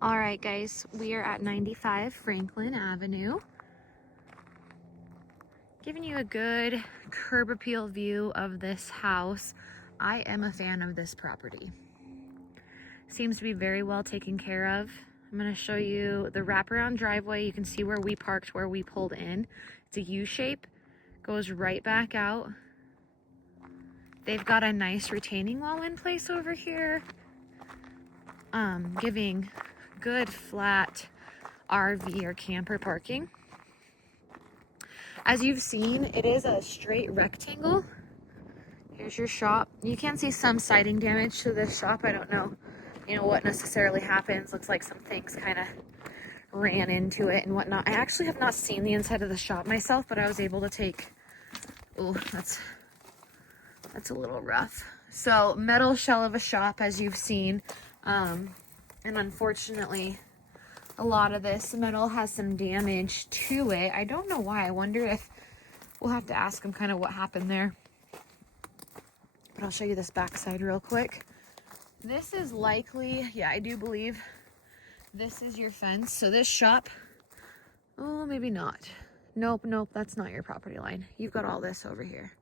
All right, guys, we are at 95 Franklin Avenue. Giving you a good curb appeal view of this house. I am a fan of this property. Seems to be very well taken care of. I'm going to show you the wraparound driveway. You can see where we parked, where we pulled in. It's a U shape, goes right back out. They've got a nice retaining wall in place over here, giving good flat RV or camper parking. As you've seen, it is a straight rectangle. Here's your shop. You can see some siding damage to this shop. I don't know, what necessarily happens. Looks like some things kind of ran into it and whatnot. I actually have not seen the inside of the shop myself, but I was able to take, oh, that's a little rough. So metal shell of a shop, as you've seen. And unfortunately, a lot of this metal has some damage to it. I don't know why. I wonder if we'll have to ask them kind of what happened there. But I'll show you this backside real quick. This is likely, yeah, I do believe this is your fence. So this shop, oh, maybe not. Nope, that's not your property line. You've got all this over here.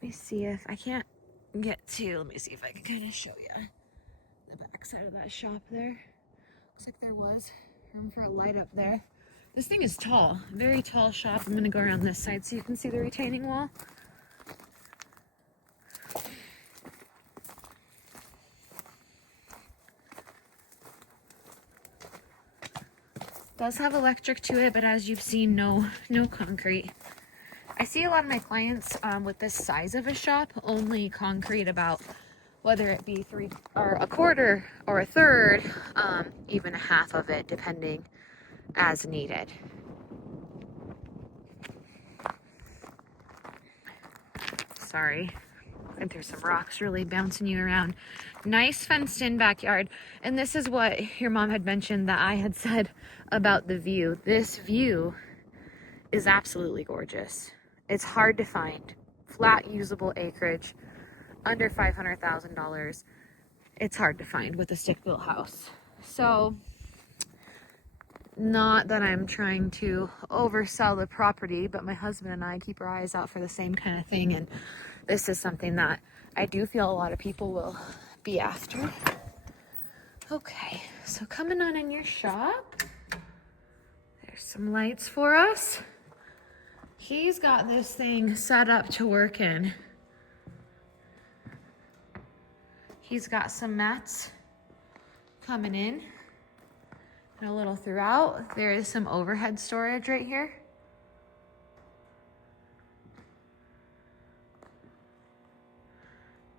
Let me see if I can't get to, let me see if I can kind of show you the back side of that shop there. Looks like there was room for a light up there. This thing is tall, very tall shop. I'm gonna go around this side so you can see the retaining wall. Does have electric to it, but as you've seen, no concrete. I see a lot of my clients with this size of a shop only concrete about, whether it be 3 or a quarter or a third, even a half of it, depending as needed. Sorry, went through some rocks, really bouncing you around. Nice fenced in backyard. And this is what your mom had mentioned that I had said about the view. This view is absolutely gorgeous. It's hard to find. Flat usable acreage, under $500,000. It's hard to find with a stick-built house. So, not that I'm trying to oversell the property, but my husband and I keep our eyes out for the same kind of thing, and this is something that I do feel a lot of people will be after. Okay, so coming on in your shop, there's some lights for us. He's got this thing set up to work in. He's got some mats coming in and a little throughout. There is some overhead storage right here.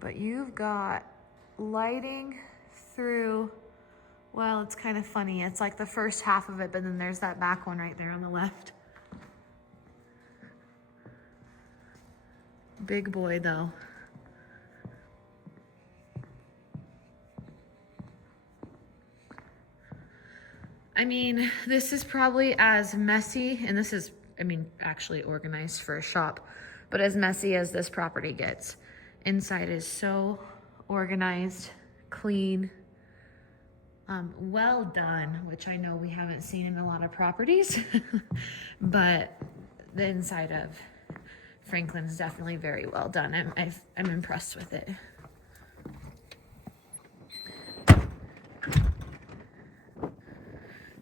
But you've got lighting through, well, it's kind of funny. It's like the first half of it, but then there's that back one right there on the left. Big boy though. I mean, this is probably as messy, and this is, actually organized for a shop, but as messy as this property gets. Inside is so organized, clean, well done, which I know we haven't seen in a lot of properties, but the inside of Franklin is definitely very well done. I'm impressed with it.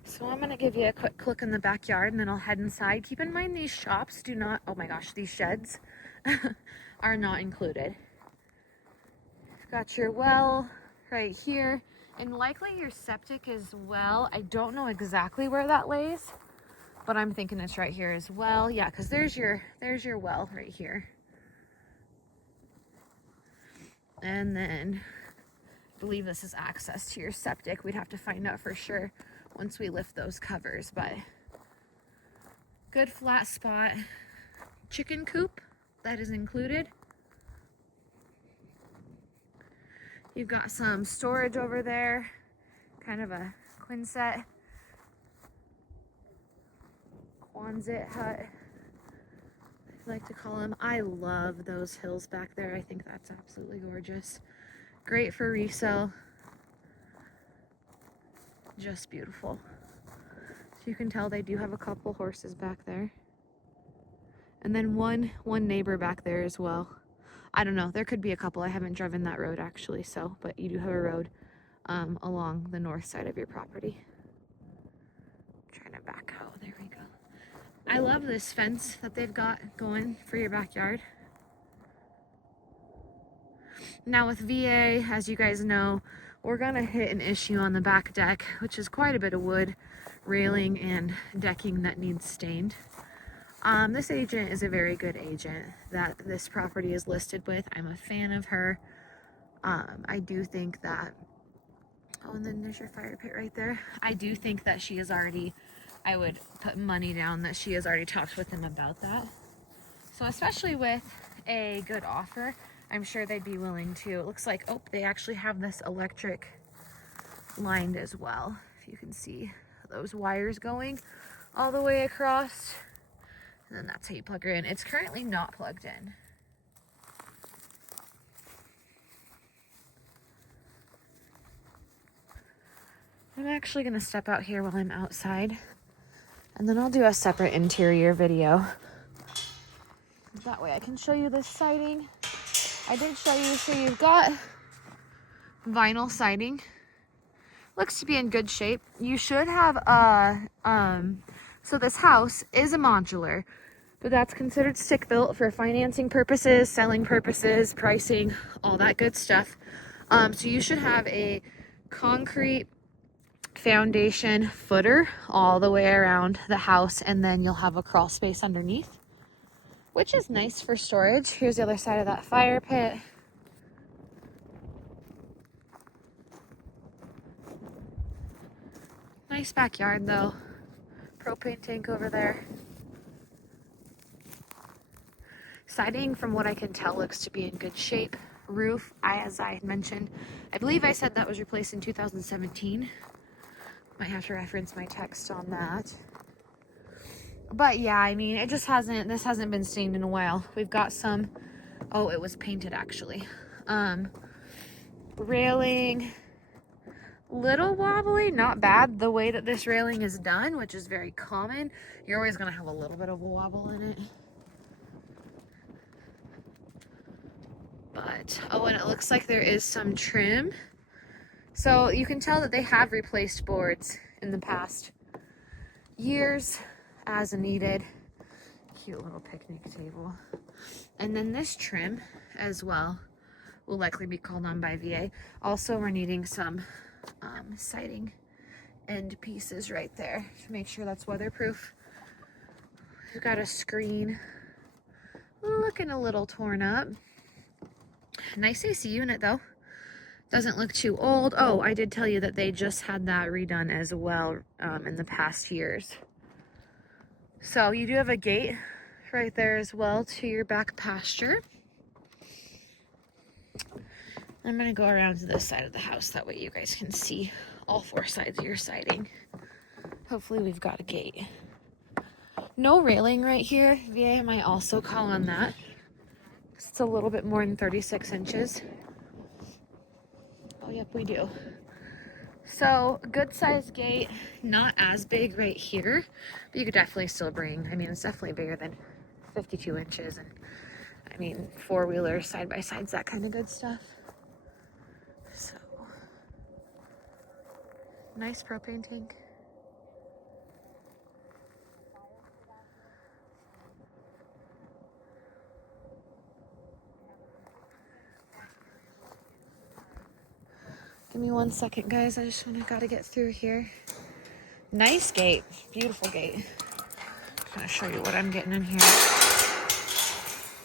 So I'm gonna give you a quick look in the backyard and then I'll head inside. Keep in mind these shops do not, oh my gosh, these sheds are not included. You've got your well right here, and likely your septic as well. I don't know exactly where that lays, but I'm thinking it's right here as well. Yeah, because there's your well right here. And then I believe this is access to your septic. We'd have to find out for sure once we lift those covers, but good flat spot. Chicken coop, that is included. You've got some storage over there, kind of a quinset, Quonset hut I like to call them. I love those hills back there. I think that's absolutely gorgeous. Great for resale. Just beautiful. So you can tell they do have a couple horses back there. And then one neighbor back there as well. I don't know, there could be a couple. I haven't driven that road actually, so, but you do have a road along the north side of your property. I'm trying to back out, there we go. I love this fence that they've got going for your backyard. Now with VA, as you guys know, we're gonna hit an issue on the back deck, which is quite a bit of wood, railing, and decking that needs stained. This agent is a very good agent that this property is listed with. I'm a fan of her. I do think that, oh, and then there's your fire pit right there. I do think that she has already, I would put money down that she has already talked with them about that. So especially with a good offer, I'm sure they'd be willing to. It looks like, oh, they actually have this electric lined as well. If you can see those wires going all the way across. And then that's how you plug her in. It's currently not plugged in. I'm actually going to step out here while I'm outside. And then I'll do a separate interior video. That way I can show you this siding. I did show you, so you've got vinyl siding. Looks to be in good shape. You should have so this house is a modular, but that's considered stick built for financing purposes, selling purposes, pricing, all that good stuff. So you should have a concrete foundation footer all the way around the house, and then you'll have a crawl space underneath, which is nice for storage. Here's the other side of that fire pit. Nice backyard though. Propane tank over there. Siding, from what I can tell, looks to be in good shape. Roof, as I had mentioned, I believe I said that was replaced in 2017. Might have to reference my text on that. But yeah, I mean, it just hasn't, this hasn't been stained in a while. We've got some, oh, it was painted actually. Railing, little wobbly, not bad the way that this railing is done, which is very common. You're always gonna have a little bit of a wobble in it. But, oh, and it looks like there is some trim. So you can tell that they have replaced boards in the past years as needed. Cute little picnic table. And then this trim as well will likely be called on by VA. Also, we're needing some siding end pieces right there to make sure that's weatherproof. We've got a screen looking a little torn up. Nice AC unit though. Doesn't look too old. Oh, I did tell you that they just had that redone as well in the past years. So you do have a gate right there as well to your back pasture. I'm going to go around to this side of the house. That way you guys can see all four sides of your siding. Hopefully we've got a gate. No railing right here. VA might also call on that. It's a little bit more than 36 inches. Oh, yep, we do. So, good sized gate, not as big right here, but you could definitely still bring, I mean, it's definitely bigger than 52 inches, and I mean, four-wheelers, side-by-sides, that kind of good stuff. So, nice propane tank. Give me 1 second, guys. I just gotta get through here. Nice gate, beautiful gate. I'm gonna show you what I'm getting in here.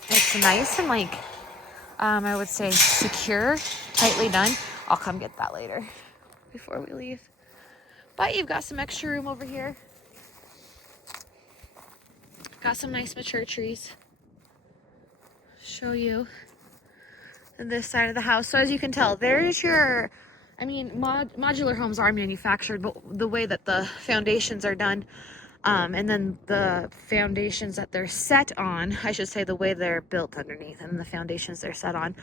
It's nice and like, I would say secure, tightly done. I'll come get that later before we leave. But you've got some extra room over here. Got some nice mature trees. Show you this side of the house. So as you can tell, there's your, I mean, modular homes are manufactured, but the way that the foundations are done, And then the foundations that they're set on, I should say the way they're built underneath and the foundations they're set on,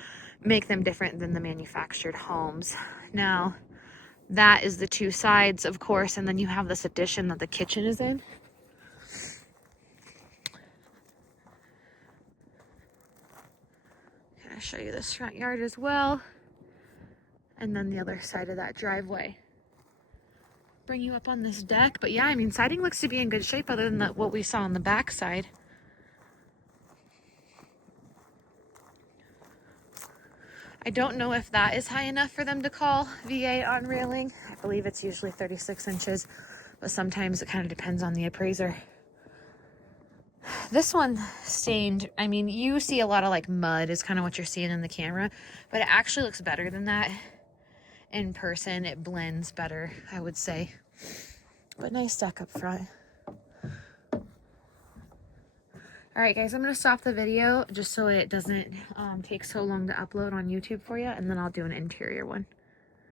make them different than the manufactured homes. Now, that is the two sides, of course, and then you have this addition that the kitchen is in. Can I show you this front yard as well? And then the other side of that driveway. Bring you up on this deck, but yeah, I mean, siding looks to be in good shape other than what we saw on the back side. I don't know if that is high enough for them to call VA on railing. I believe it's usually 36 inches, but sometimes it kind of depends on the appraiser. This one stained, I mean, you see a lot of like mud is kind of what you're seeing in the camera, but it actually looks better than that in person. It blends better, I would say. But nice deck up front. All right, guys, I'm going to stop the video just so it doesn't take so long to upload on YouTube for you, and then I'll do an interior one.